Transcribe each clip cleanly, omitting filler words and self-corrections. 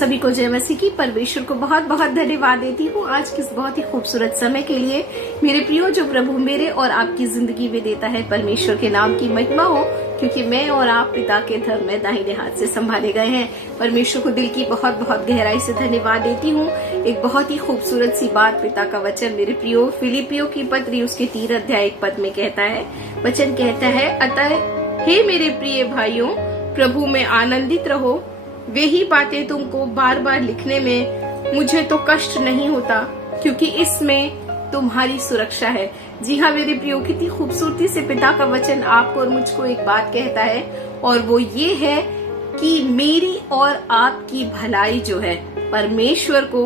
सभी को जय मसीह की। परमेश्वर को बहुत बहुत धन्यवाद देती हूँ आज किस बहुत ही खूबसूरत समय के लिए। मेरे प्रियो, जो प्रभु मेरे और आपकी जिंदगी में देता है, परमेश्वर के नाम की महिमा हो, क्योंकि मैं और आप पिता के धर्म में दाहिने हाथ से संभाले गए हैं। परमेश्वर को दिल की बहुत बहुत गहराई से धन्यवाद देती हूँ। एक बहुत ही खूबसूरत सी बात, पिता का वचन मेरे प्रियो, फिलिपियों की पत्री उसके 3 अध्याय 1 पद में कहता है। वचन कहता है, अतः हे मेरे प्रिय भाइयों, प्रभु में आनंदित रहो। वे ही बातें तुमको बार बार लिखने में मुझे तो कष्ट नहीं होता, क्योंकि इसमें तुम्हारी सुरक्षा है। जी हाँ मेरे प्रियो, कितनी खूबसूरती से पिता का वचन आपको और मुझको एक बात कहता है, और वो ये है कि मेरी और आपकी भलाई जो है परमेश्वर को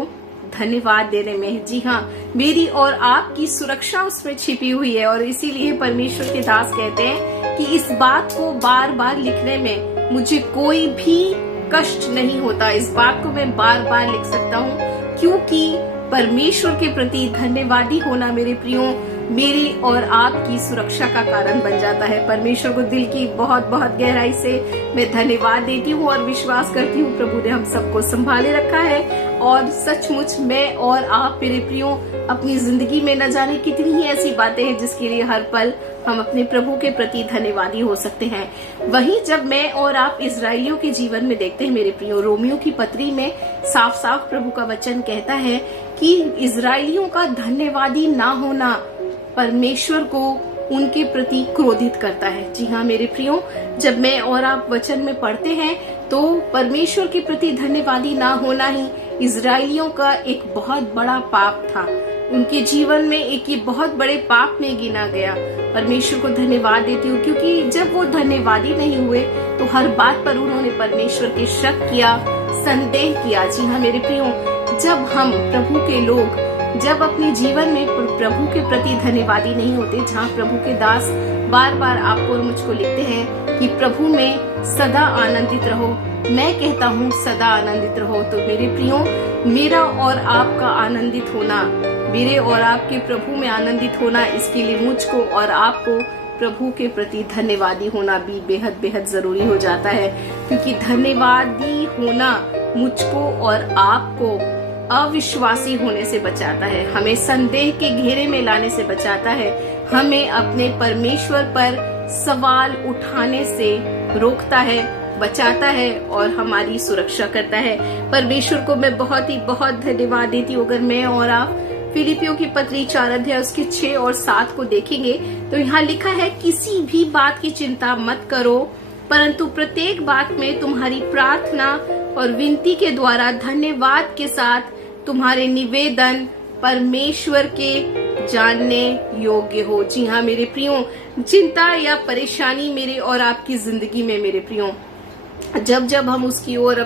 धन्यवाद देने में है। जी हाँ, मेरी और आपकी सुरक्षा उसमें छिपी हुई है, और इसीलिए परमेश्वर के दास कहते हैं कि इस बात को बार बार लिखने में मुझे कोई भी कष्ट नहीं होता। इस बात को मैं बार बार लिख सकता हूँ, क्योंकि परमेश्वर के प्रति धन्यवादी होना मेरे प्रियो मेरी और आपकी सुरक्षा का कारण बन जाता है। परमेश्वर को दिल की बहुत बहुत गहराई से मैं धन्यवाद देती हूँ और विश्वास करती हूँ प्रभु ने हम सबको संभाले रखा है। और सचमुच मैं और आप मेरे प्रियो अपनी जिंदगी में न जाने कितनी ही ऐसी बातें हैं जिसके लिए हर पल हम अपने प्रभु के प्रति धन्यवादी हो सकते हैं। वहीं जब मैं और आप इजराइलियों के जीवन में देखते हैं मेरे प्रियो, रोमियो की पत्री में साफ साफ प्रभु का वचन कहता है कि इजराइलियों का धन्यवादी ना होना परमेश्वर को उनके प्रति क्रोधित करता है। जी हाँ मेरे प्रियो, जब मैं और आप वचन में पढ़ते हैं तो परमेश्वर के प्रति धन्यवादी ना होना ही इजराइलियों का एक बहुत बड़ा पाप था। उनके जीवन में एक ये बहुत बड़े पाप में गिना गया। परमेश्वर को धन्यवाद देती हूँ, क्योंकि जब वो धन्यवादी नहीं हुए तो हर बात पर उन्होंने परमेश्वर के शक किया, संदेह किया। जी हाँ मेरे प्रियो, जब हम प्रभु के लोग जब अपने जीवन में प्रभु के प्रति धन्यवादी नहीं होते, जहाँ प्रभु के दास बार बार आपको और मुझको लिखते हैं कि प्रभु में सदा आनंदित रहो, मैं कहता हूँ सदा आनंदित रहो। तो मेरे प्रियो, मेरा और आपका आनंदित होना, मेरे और आपके प्रभु में आनंदित होना, इसके लिए मुझको और आपको प्रभु के प्रति धन्यवादी होना भी बेहद बेहद जरूरी हो जाता है। क्योंकि धन्यवादी होना मुझको और आपको अविश्वासी होने से बचाता है, हमें संदेह के घेरे में लाने से बचाता है, हमें अपने परमेश्वर पर सवाल उठाने से रोकता है, बचाता है और हमारी सुरक्षा करता है। परमेश्वर को मैं बहुत ही बहुत धन्यवाद देती हूँ। अगर मैं और आप फिलिपियों की पत्री 4 अध्याय उसके 6 और 7 को देखेंगे तो यहाँ लिखा है, किसी भी बात की चिंता मत करो, परंतु प्रत्येक बात में तुम्हारी प्रार्थना और विनती के द्वारा धन्यवाद के साथ तुम्हारे निवेदन परमेश्वर के जानने योग्य हो। जी हाँ मेरे प्रियो, चिंता या परेशानी मेरे और आपकी जिंदगी में मेरे प्रियो, जब जब हम उसकी ओर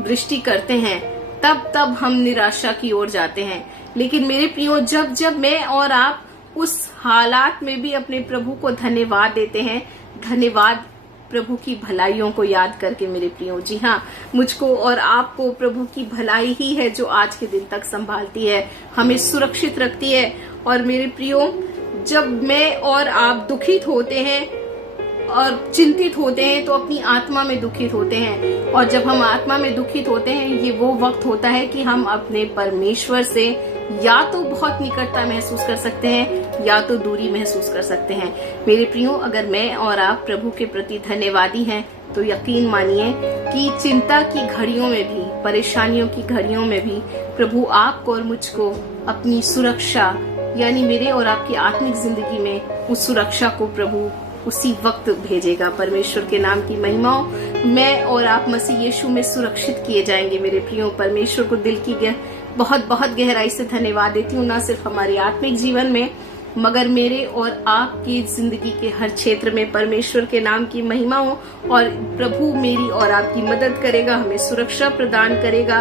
दृष्टि करते हैं तब तब हम निराशा की ओर जाते हैं। लेकिन मेरे प्रियो, जब जब मैं और आप उस हालात में भी अपने प्रभु को धन्यवाद देते हैं, धन्यवाद प्रभु की भलाइयों को याद करके मेरे प्रियो, जी हाँ, मुझको और आपको प्रभु की भलाई ही है जो आज के दिन तक संभालती है, हमें सुरक्षित रखती है। और मेरे प्रियो, जब मैं और आप दुखित होते हैं और चिंतित होते हैं तो अपनी आत्मा में दुखित होते हैं, और जब हम आत्मा में दुखित होते हैं ये वो वक्त होता है कि हम अपने परमेश्वर से या तो बहुत निकटता महसूस कर सकते हैं या तो दूरी महसूस कर सकते हैं। मेरे प्रियो, अगर मैं और आप प्रभु के प्रति धन्यवादी हैं तो यकीन मानिए कि चिंता की घड़ियों में भी, परेशानियों की घड़ियों में भी प्रभु आपको और मुझको अपनी सुरक्षा, यानी मेरे और आपकी आत्मिक जिंदगी में उस सुरक्षा को प्रभु उसी वक्त भेजेगा। परमेश्वर के नाम की महिमा हो। मैं और आप मसीह यीशु में सुरक्षित किए जाएंगे मेरे प्रियो। परमेश्वर को दिल की बहुत बहुत गहराई से धन्यवाद देती हूँ, न सिर्फ हमारे आत्मिक जीवन में मगर मेरे और आपकी जिंदगी के हर क्षेत्र में परमेश्वर के नाम की महिमा हो। और प्रभु मेरी और आपकी मदद करेगा, हमें सुरक्षा प्रदान करेगा।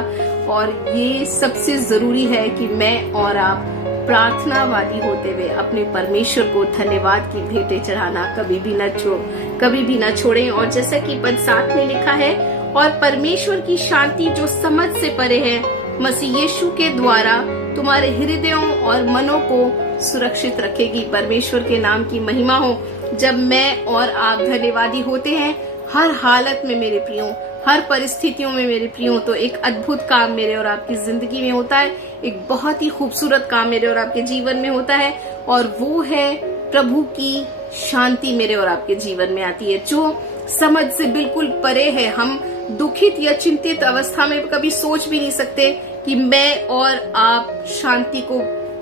और ये सबसे जरूरी है कि मैं और आप प्रार्थनावादी होते हुए अपने परमेश्वर को धन्यवाद की भेंटें चढ़ाना कभी भी न छोड़ें। और जैसा कि पद 7 में लिखा है, और परमेश्वर की शांति जो समझ से परे है मसीह यीशु के द्वारा तुम्हारे हृदयों और मनों को सुरक्षित रखेगी। परमेश्वर के नाम की महिमा हो। जब मैं और आप धन्यवादी होते हैं हर हालत में मेरे प्रियो, हर परिस्थितियों में मेरे प्रियो तो एक अद्भुत काम मेरे और आपकी जिंदगी में होता है, एक बहुत ही खूबसूरत काम मेरे और आपके जीवन में होता है, और वो है प्रभु की शांति मेरे और आपके जीवन में आती है, जो समझ से बिल्कुल परे है। हम दुखित या चिंतित अवस्था में कभी सोच भी नहीं सकते कि मैं और आप शांति को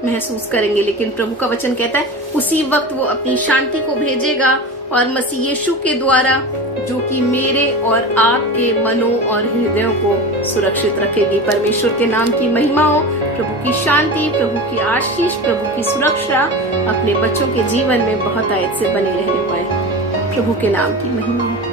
महसूस करेंगे, लेकिन प्रभु का वचन कहता है उसी वक्त वो अपनी शांति को भेजेगा, और मसीह यीशु के द्वारा, जो कि मेरे और आपके मनों और हृदयों को सुरक्षित रखेगी। परमेश्वर के नाम की महिमा हो। प्रभु की शांति, प्रभु की आशीष, प्रभु की सुरक्षा अपने बच्चों के जीवन में बहुत आयत से बनी रहने पाए। प्रभु के नाम की महिमा हो।